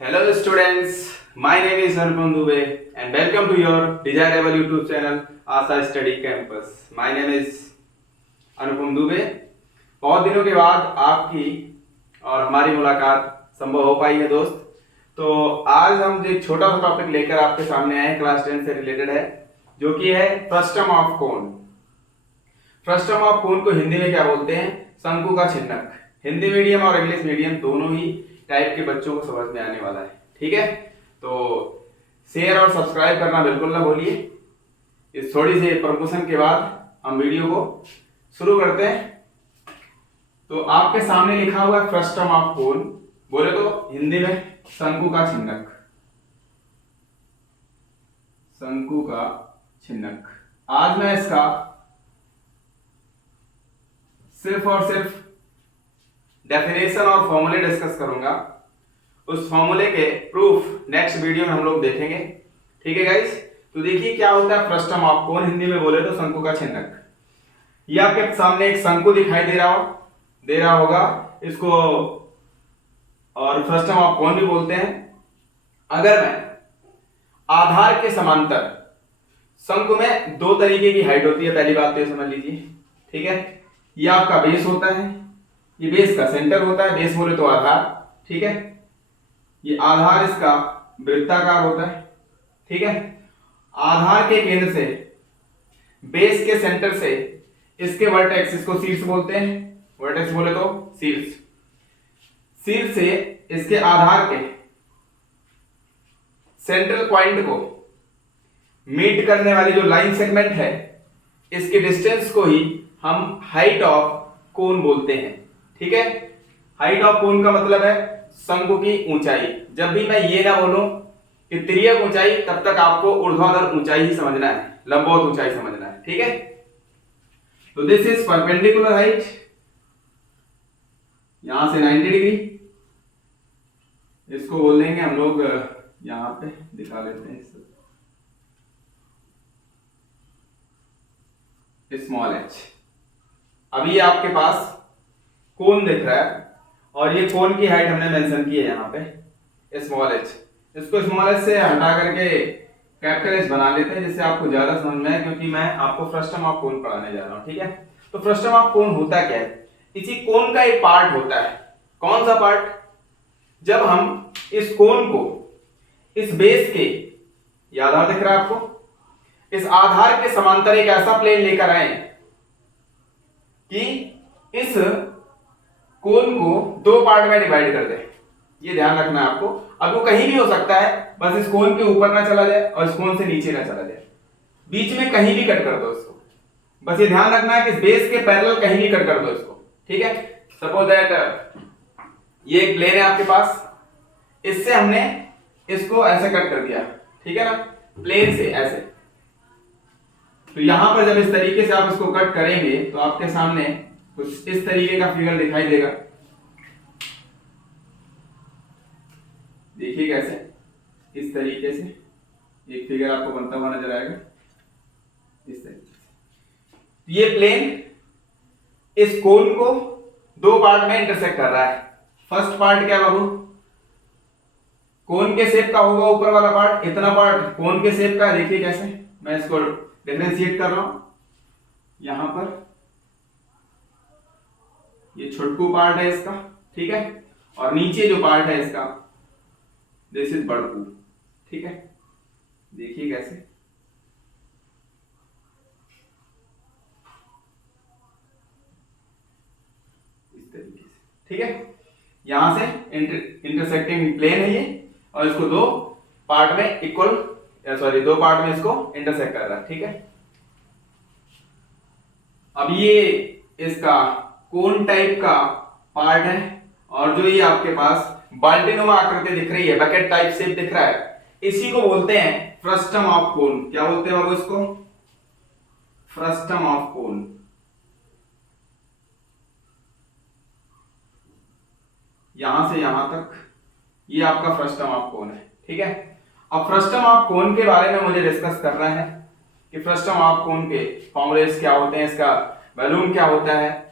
Hello students, my name is Anupam Dubey and welcome to your desirable YouTube channel Asha study campus. My name is अनुपम दुबे। बहुत दिनों के बाद आपकी और हमारी मुलाकात संभव हो पाई है दोस्त। तो आज हम एक छोटा सा टॉपिक लेकर आपके सामने आए, क्लास 10 से रिलेटेड है, जो कि है frustum of cone. Frustum of कोन को हिंदी में क्या बोलते हैं? शंकु का छिन्नक। हिंदी मीडियम और इंग्लिश मीडियम दोनों ही टाइप के बच्चों को समझ में आने वाला है, ठीक है। तो शेयर और सब्सक्राइब करना बिल्कुल ना भूलिए। इस थोड़ी सी प्रमोशन के बाद हम वीडियो को शुरू करते हैं। तो आपके सामने लिखा हुआ है फ्रस्टम ऑफ कोन, बोले तो हिंदी में शंकु का छिन्नक। शंकु का छिन्नक। आज मैं इसका सिर्फ और सिर्फ डेफिनेशन और फॉर्मूले डिस्कस करूंगा। उस फॉर्मूले के प्रूफ नेक्स्ट वीडियो में हम लोग देखेंगे, ठीक है गाइस। तो देखिए क्या होता है फ्रस्टम ऑफ कोन, हिंदी में बोले तो शंकु का छिन्नक। ये आपके सामने एक शंकु दिखाई दे रहा होगा इसको, और फ्रस्टम ऑफ कोन भी बोलते हैं। अगर मैं आधार के समांतर, शंकु में दो तरीके की हाइट होती है, पहली बात तो ये समझ लीजिए, ठीक है। ये आपका बेस होता है, ये बेस का सेंटर होता है, बेस बोले तो आधार, ठीक है। ये आधार इसका वृत्ताकार होता है, ठीक है। आधार के केंद्र से, बेस के सेंटर से इसके वर्टेक्स, इसको शीर्ष बोलते हैं, वर्टेक्स बोले तो शीर्ष, शीर्ष से इसके आधार के सेंट्रल पॉइंट को मीट करने वाली जो लाइन सेगमेंट है, इसके डिस्टेंस को ही हम हाइट ऑफ कोन बोलते हैं, ठीक है। हाइट ऑफ कोन का मतलब है शंकु की ऊंचाई। जब भी मैं ये ना बोलूं कि तिर्यक ऊंचाई, तब तक आपको ऊर्ध्वाधर ऊंचाई ही समझना है, लंबवत ऊंचाई समझना है, ठीक है। तो दिस इज परपेंडिकुलर हाइट, यहां से 90 डिग्री, इसको बोल देंगे हम लोग, यहां पे दिखा लेते हैं स्मॉल एच। अब ये आपके पास कोन दिख रहा है और ये कोन की हाइट हमने मेंशन की है यहाँ पे स्मॉल एच। इसको स्मॉल एच से हटा करके कैपिटल एच बना लेते हैं, जिससे आपको ज्यादा समझ में आए, क्योंकि मैं आपको फ्रस्टम ऑफ कोन पढ़ाने जा रहा हूँ, ठीक है। तो फ्रस्टम ऑफ कोन होता क्या है? इसी कोन का एक पार्ट होता है। कौन सा पार्ट? जब हम इस कोन को इस बेस के, ये आधार दिख रहा है आपको, इस आधार के समांतर एक ऐसा प्लेन लेकर आए कि इस कोन को दो पार्ट में डिवाइड कर दे। ये ध्यान रखना है आपको। अब वो कहीं भी हो सकता है, बस इस कोन के ऊपर ना चला जाए और इस कोन से नीचे ना चला जाए, बीच में कहीं भी कट कर दो इसको। बस ये ध्यान रखना है कि इस बेस के पैरेलल कहीं भी कट कर दो इसको, ठीक है। सपोज दैट ये एक प्लेन है आपके पास, इससे हमने इसको ऐसे कट कर दिया, ठीक है ना, प्लेन से ऐसे। तो यहां पर जब इस तरीके से आप इसको कट करेंगे तो आपके सामने कुछ इस तरीके का फिगर दिखाई देगा। देखिए कैसे, इस तरीके से एक फिगर आपको बनता हुआ नजर आएगा, इस तरीके से। ये प्लेन इस कोन को दो पार्ट में इंटरसेक्ट कर रहा है। फर्स्ट पार्ट क्या बाबू? कोन के शेप का होगा ऊपर वाला पार्ट, इतना पार्ट कोन के शेप का। देखिए कैसे मैं इसको डिफरेंशिएट कर रहा हूं। यहां पर ये छोटकू पार्ट है इसका, ठीक है, और नीचे जो पार्ट है इसका, दिस इज बड़कू, ठीक है। देखिए कैसे, इस तरीके से, ठीक है। यहां से इंटरसेक्टिंग प्लेन है ये, और इसको दो पार्ट में इक्वल, सॉरी दो पार्ट में इसको इंटरसेक्ट कर रहा है, ठीक है। अब ये इसका कोन टाइप का पार्ट है, और जो ये आपके पास बाल्टीनुमा आकृति दिख रही है, बकेट टाइप शेप दिख रहा है, इसी को बोलते हैं फ्रस्टम ऑफ कोन। क्या बोलते हैं बाबू इसको? फ्रस्टम ऑफ कोन। यहां से यहां तक ये आपका फ्रस्टम ऑफ कोन है, ठीक है। अब फ्रस्टम ऑफ कोन के बारे में मुझे डिस्कस करना है कि फ्रस्टम ऑफ कोन के फॉर्मूलेस क्या होते हैं, इसका वॉल्यूम क्या होता है,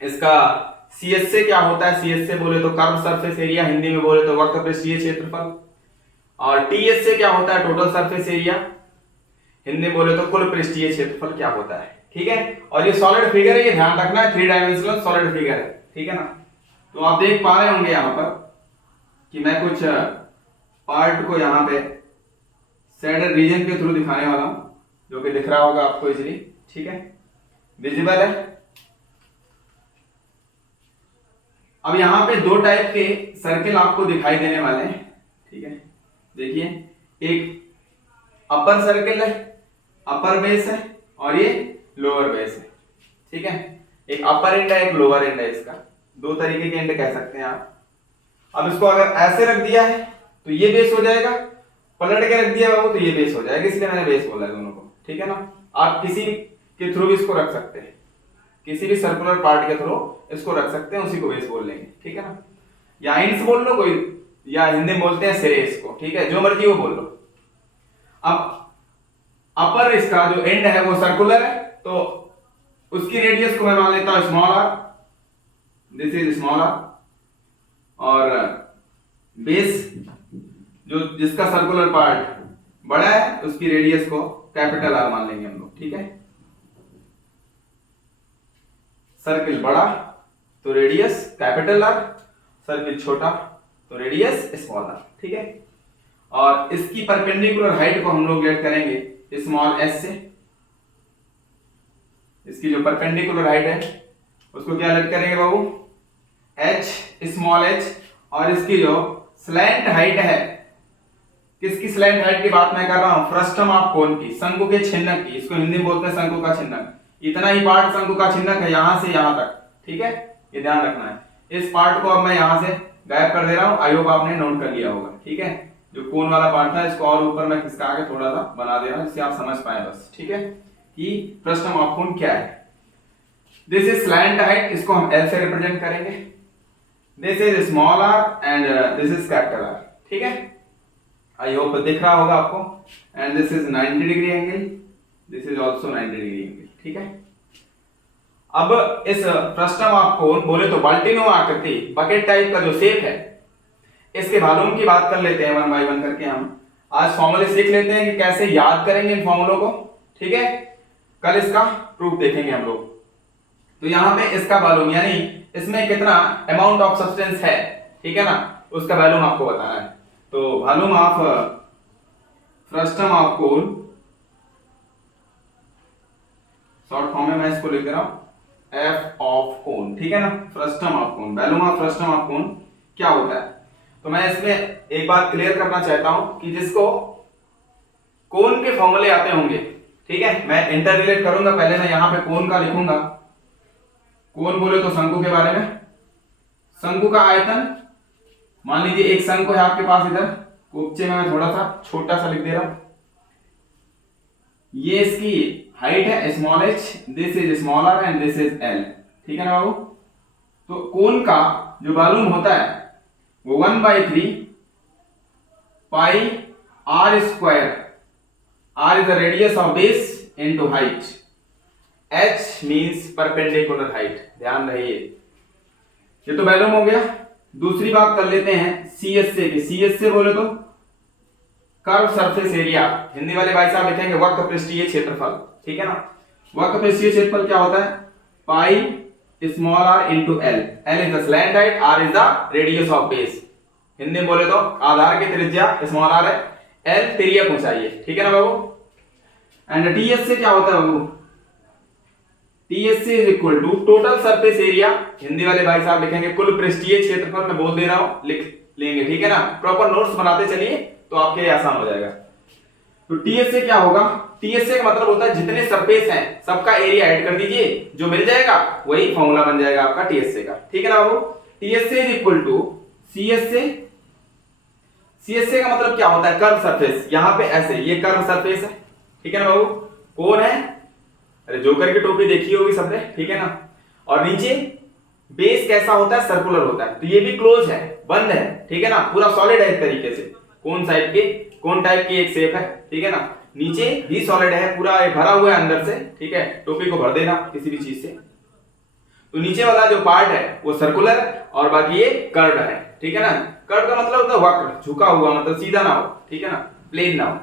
इसका CSA क्या होता है? CSA बोले तो कर्व सरफेस एरिया, हिंदी में बोले तो वक्र पृष्ठीय क्षेत्रफल। और TSA क्या होता है? टोटल सरफेस एरिया, हिंदी बोले तो कुल पृष्ठीय क्षेत्रफल क्या होता है। ठीक है, और ये सॉलिड फिगर है, ये ध्यान रखना है, 3 डायमेंशनल सॉलिड फिगर है। ठीक है ना। तो आप देख पा रहे होंगे यहाँ पर कि मैं कुछ पार्ट को यहाँ पे शेडेड रीजन के थ्रू दिखाने वाला हूं, जो कि दिख रहा होगा आपको इजीली। ठीक है, विजिबल है। अब यहाँ पे 2 टाइप के सर्किल आपको दिखाई देने वाले हैं। ठीक है, देखिए, एक अपर सर्किल है, अपर बेस है, और ये लोअर बेस है। ठीक है, एक अपर एंड है, एक लोअर एंड है। इसका 2 तरीके के एंड कह सकते हैं आप। अब इसको अगर ऐसे रख दिया है तो ये बेस हो जाएगा, पलट के रख दिया बाबू तो ये बेस हो जाएगा, इसलिए मैंने बेस बोला है दोनों को। ठीक है ना। आप किसी के थ्रू भी इसको रख सकते हैं, किसी भी सर्कुलर पार्ट के थ्रू इसको रख सकते हैं, उसी को बेस बोल लेंगे। ठीक है ना, या इंच बोल लो कोई, या हिंदी में बोलते हैं सिरे इसको। ठीक है, जो मर्जी वो बोल लो। अब अपर इसका जो एंड है वो सर्कुलर है, तो उसकी रेडियस को मैं मान लेता हूं small R, this is small R. और बेस जो जिसका सर्कुलर पार्ट बड़ा है उसकी रेडियस को कैपिटल आर मान लेंगे हम लोग। ठीक है, सर्किल बड़ा तो रेडियस कैपिटल आर, सर्किल छोटा तो रेडियस स्मॉल आर। ठीक है, और इसकी परपेंडिकुलर हाइट को हम लोग लेट करेंगे स्मॉल एस से। इसकी जो परपेंडिकुलर हाइट है उसको क्या लेट करेंगे बाबू? H, small H. और इसकी जो स्लैंट हाइट है, किसकी स्लैंट हाइट की बात मैं कर रहा हूं? फ्रस्टम ऑफ कोन की, शंकु के छिन्नक की। इसको हिंदी में बोलते हैं शंकु का छिन्नक। इतना ही पार्ट शंकु का छिन्नक है, यहां से यहां तक। ठीक है, ये ध्यान रखना है। इस पार्ट को अब मैं यहां से गायब कर दे रहा हूं, आई होप आपने नोट कर लिया होगा। ठीक है, जो कोन वाला पार्ट था इसको और ऊपर मैं खिसका के थोड़ा सा बना दे रहा हूं, जिससे आप समझ पाए बस। ठीक है, कि फ्रस्टम ऑफ कोन क्या है। दिस इज स्लैंट हाइट, इसको हम एल से रिप्रेजेंट करेंगे। This is small R and this is capital R. ठीक है, आई होप दिख रहा होगा आपको। And this is 90 degree angle, this is also 90 degree angle. ठीक है, अब इस फ्रस्टम ऑफ कोन बोले तो बाल्टीनुमा आकृति, बकेट टाइप का जो शेप है, इसके वॉल्यूम की बात कर लेते हैं 1 बाय 1 करके। हम आज फॉर्मूले सीख लेते हैं कि कैसे याद करेंगे इन फॉर्मूलों को। ठीक है, कल इसका प्रूफ देखेंगे हम लोग। तो यहाँ पे इसका वॉल्यूम यानी इसमें कितना अमाउंट ऑफ सब्सटेंस है, ठीक है ना, उसका वॉल्यूम आपको बताना है। तो volume of frustum of cone, short form में मैं इसको लिख रहा हूं एफ ऑफ कोन। ठीक है ना, frustum of cone, volume of frustum of कोन क्या होता है। तो मैं इसमें एक बात क्लियर करना चाहता हूं कि जिसको कोन के फॉर्मूले आते होंगे, ठीक है, मैं इंटर रिलेट करूंगा। पहले मैं यहां पे कोन का लिखूंगा। कोन बोले तो शंकु के बारे में, शंकु का आयतन, मान लीजिए एक शंकु है आपके पास, इधर कोपचे में मैं थोड़ा सा छोटा सा लिख दे रहा हूं। ये इसकी हाइट है small H, this is small R and this is L. ठीक है ना बाबू। तो कोन का जो वॉल्यूम होता है वो 1/3 pi R square, R is the radius of base into height, H means perpendicular height. ध्यान रहिए, ये तो वॉल्यूम हो गया। दूसरी बात कर लेते हैं सीएसए की। सीएसए बोले तो कर्व सरफेस एरिया, हिंदी वाले भाई साहब लिखेंगे वक्र पृष्ठीय क्षेत्रफल। ठीक है ना, वक्र पृष्ठीय क्षेत्रफल क्या होता है? Pi small R into L. L is the slant height, R is the radius of base. Hindi में बोले तो आधार की त्रिज्या स्मॉल आर है, एल तिर्यक ऊंचाई है। ठीक है ना बाबू। एंड टीएसए क्या होता है बाबू? TSA is equal to total surface area, Hindi वाले भाई साहब लिखेंगे कुल पृष्ठीय क्षेत्रफल। मैं बोल दे रहा हूं, लिख लेंगे। ठीक है ना, प्रॉपर नोट्स बनाते चलिए तो आपके लिए आसान हो जाएगा। तो टीएसए क्या होगा? टीएसए का मतलब होता है जितने सरफेस हैं सबका एरिया ऐड कर दीजिए, जो मिल जाएगा वही फॉर्मूला बन जाएगा आपका टीएसए का। ठीक है ना बाबू। TSA is equal to CSA. CSA का मतलब क्या होता है? Curved surface. यहां पे ऐसे ये कर्व सरफेस है, ठीक है ना बाबू। कौन है? अरे जोकर की टोपी देखी होगी सबने, ठीक है ना। और नीचे बेस कैसा होता है? सर्कुलर होता है। तो ये भी क्लोज है, बंद है, ठीक है ना, पूरा सॉलिड है एक तरीके से। कौन साइड के, कौन टाइप की एक शेप है, ठीक है ना। नीचे भी सॉलिड है, पूरा भरा हुआ है अंदर से, ठीक है। टोपी को भर देना किसी भी चीज से। तो नीचे वाला जो पार्ट है वो सर्कुलर और बाकी ये कर्व है, ठीक है ना। कर्व का मतलब होता है वक्र, झुका हुआ, मतलब सीधा ना हो, ठीक है ना, प्लेन ना हो।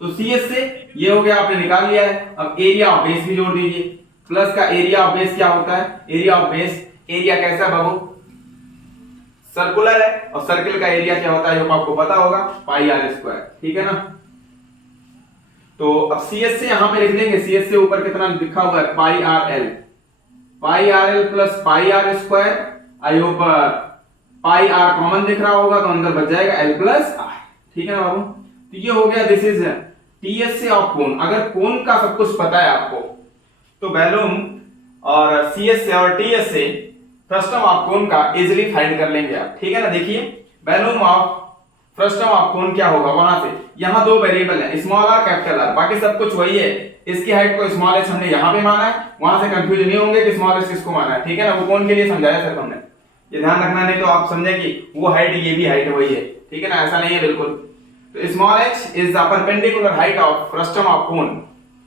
तो CS से ये हो गया, आपने निकाल लिया है। अब एरिया ऑफ बेस भी जोड़ दीजिए। प्लस का एरिया ऑफ बेस क्या होता है, एरिया ऑफ बेस, एरिया कैसा बाबू, सर्कुलर है, और सर्कल का एरिया क्या होता है जो आपको पता होगा, पाई आर स्क्वायर, ठीक है ना। तो अब CS से यहां पे लिख देंगे, CS से ऊपर कितना लिखा हुआ है, pi R L plus pi R square. I hope pi R common दिख रहा होगा, तो अंदर बच जाएगा एल प्लस आर, ठीक है ना बाबू। तो ये हो गया, दिस इज TS से ऑफ कोन। अगर कोन का सब कुछ पता है आपको, तो वैल्यूम और CS से और TS से फ्रस्टम ऑफ कोन का इजीली फाइंड कर लेंगे आप, ठीक है ना। देखिए वैल्यूम ऑफ फ्रस्टम ऑफ कोन क्या होगा, वहां से यहां दो वेरिएबल है, स्मॉल आर कैपिटल आर, बाकी सब कुछ वही है। इसकी हाइट को स्मॉल एच हमने यहां पे माना है, वहां से कंफ्यूज नहीं होंगे कि स्मॉल एच किसको माना है, ठीक है ना। वो कोन के लिए समझाया सर हमने, ये ध्यान रखना, नहीं तो आप समझे कि वो हाइट ये भी हाइट वही है, ठीक है ना, ऐसा नहीं है बिल्कुल। तो small h is the perpendicular height of frustum of cone,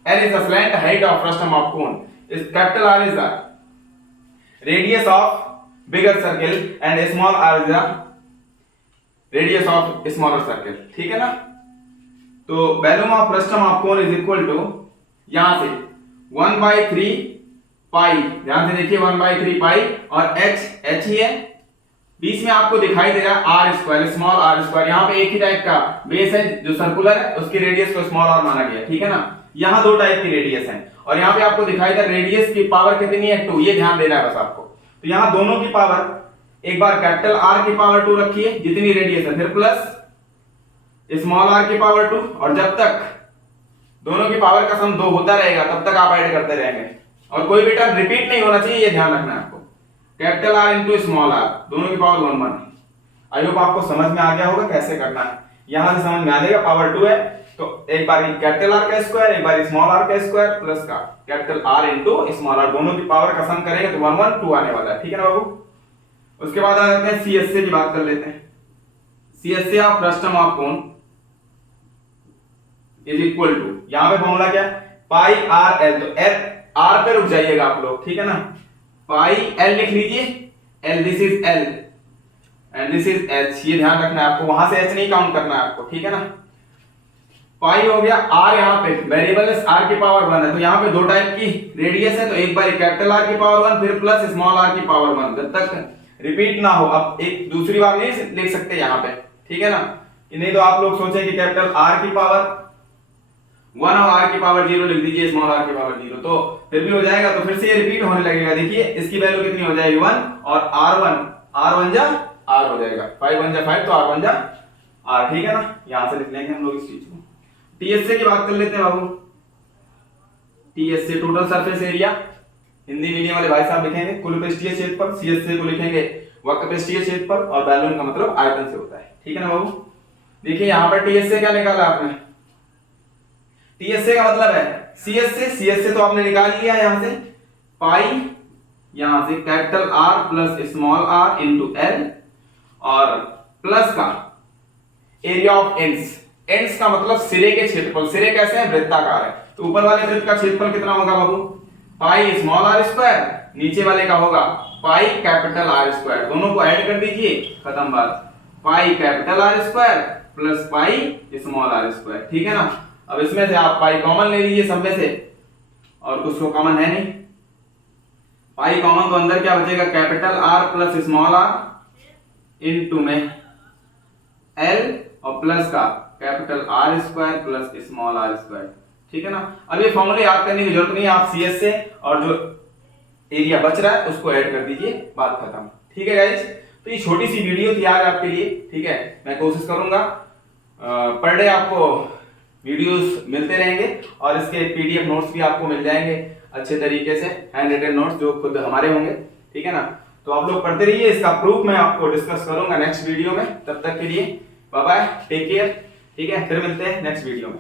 L is the slant height of frustum of cone, is capital R is the radius of bigger circle and small r is the radius of smaller circle, ठीक है ना। तो volume of frustum of cone is equal to, यहां से 1/3 पाई, ध्यान से देखिए 1/3 पाई, और h ही है, बीच में आपको दिखाई दे रहा है R square, small R square. यहाँ पे एक ही टाइप का बेस है जो सर्कुलर है, उसकी रेडियस को स्मॉल आर माना गया, ठीक है ना। यहाँ दो टाइप की रेडियस है, और यहाँ पे आपको दिखाई दे रहा है रेडियस की पावर कितनी है, 2, ये ध्यान देना है बस आपको। तो यहाँ दोनों की पावर, एक बार कैपिटल आर की पावर 2 रखिए जितनी रेडियस है, फिर प्लस स्मॉल आर की पावर 2, और जब तक दोनों की पावर का सम 2 होता रहेगा तब तक आप ऐड करते रहेंगे, और कोई भी टर्म रिपीट नहीं होना चाहिए, ये ध्यान रखना है आपको। Capital R into small R, दोनों की पावर 1 1। आई होप आपको समझ में आ गया होगा कैसे करना है, यहां से समझ में आ जाएगा। पावर 2 है तो एक बार कैपिटल आर का स्क्वायर, एक बार स्मॉल आर का स्क्वायर, प्लस का capital R into small R, दोनों की पावर का सम करेंगे तो 1 1 2 आने वाला है, ठीक है ना बाबू। उसके बाद आ जाते हैं CS से की बात कर लेते हैं। CS से of frustum of cone is equal to, यहां पे फॉर्मूला क्या है, पाई आर एल। तो एल आर पे रुक जाइएगा आप लोग, ठीक है ना। पाई एल लिख लीजिए, L, this is L and this is H, ये ध्यान रखना है आपको, वहां से एच नहीं काउंट करना है आपको, ठीक है ना। पाई हो गया, आर यहाँ पे वेरिएबल है, आर की पावर 1 है, तो यहाँ पे दो टाइप की रेडियस है, तो एक बार कैपिटल आर की पावर 1 फिर प्लस स्मॉल आर की पावर 1, जब तक रिपीट ना हो। अब एक दूसरी बार नहीं लिख सकते यहाँ पे, ठीक है ना, कि नहीं तो आप लोग सोचें कि कैपिटल आर की पावर 1 और आर की पावर 0 लिख दीजिए, स्मॉल आर की पावर 0, तो फिर भी हो जाएगा, तो फिर से ये रिपीट होने लगेगा। देखिए इसकी वैल्यू कितनी हो जाएगी 1, और r1 जा r हो जाएगा, 5 1 जा 5, तो r1 जा r, ठीक है ना। यहां से लिख लेंगे हम लोग इस चीज को। TS से की बात कर लेते हैं बाबू। TS से total surface area, Hindi medium वाले भाई साहब लिखेंगे कुल पृष्ठीय क्षेत्रफल, CS से को लिखेंगे वक्र पृष्ठीय क्षेत्रफल, और वैल्यूम का मतलब आयतन से होता है, ठीक है ना बाबू। देखिए यहां पर TS से क्या निकाला आपने, TS से का मतलब है CS से तो आपने निकाल लिया यहां से पाई, यहां से capital R plus small r into L, और प्लस का एरिया ऑफ एंड्स। एंड्स का मतलब सिरे के क्षेत्रफल, सिरे कैसे हैं, वृत्ताकार है, तो ऊपर वाले वृत्त का क्षेत्रफल कितना होगा बाबू, पाई स्मॉल r स्क्वायर, नीचे वाले का होगा पाई कैपिटल R स्क्वायर, दोनों को ऐड कर दीजिए, खत्म बात, pi capital R square plus pi small r square, ठीक है ना। अब इसमें से आप पाई कॉमन ले लीजिए सब में से, और कुछ तो कॉमन है नहीं, पाई कॉमन, तो अंदर क्या बचेगा, capital R plus small r into में L, और प्लस का capital R square plus small r square, ठीक है ना। अब ये फॉर्मूले याद करने की जरूरत नहीं है, आप CS से और जो एरिया बच रहा है उसको ऐड कर दीजिए, बात खत्म, ठीक है गाइस। तो ये छोटी सी वीडियो थी आज आपके लिए, ठीक है, मैं कोशिश करूंगा पर डे आपको वीडियोस मिलते रहेंगे, और इसके PDF नोट्स भी आपको मिल जाएंगे अच्छे तरीके से, हैंड रिटन नोट्स जो खुद हमारे होंगे, ठीक है ना। तो आप लोग पढ़ते रहिए, इसका प्रूफ मैं आपको डिस्कस करूंगा नेक्स्ट वीडियो में। तब तक के लिए बाय बाय, टेक केयर, ठीक है, फिर मिलते हैं नेक्स्ट वीडियो में।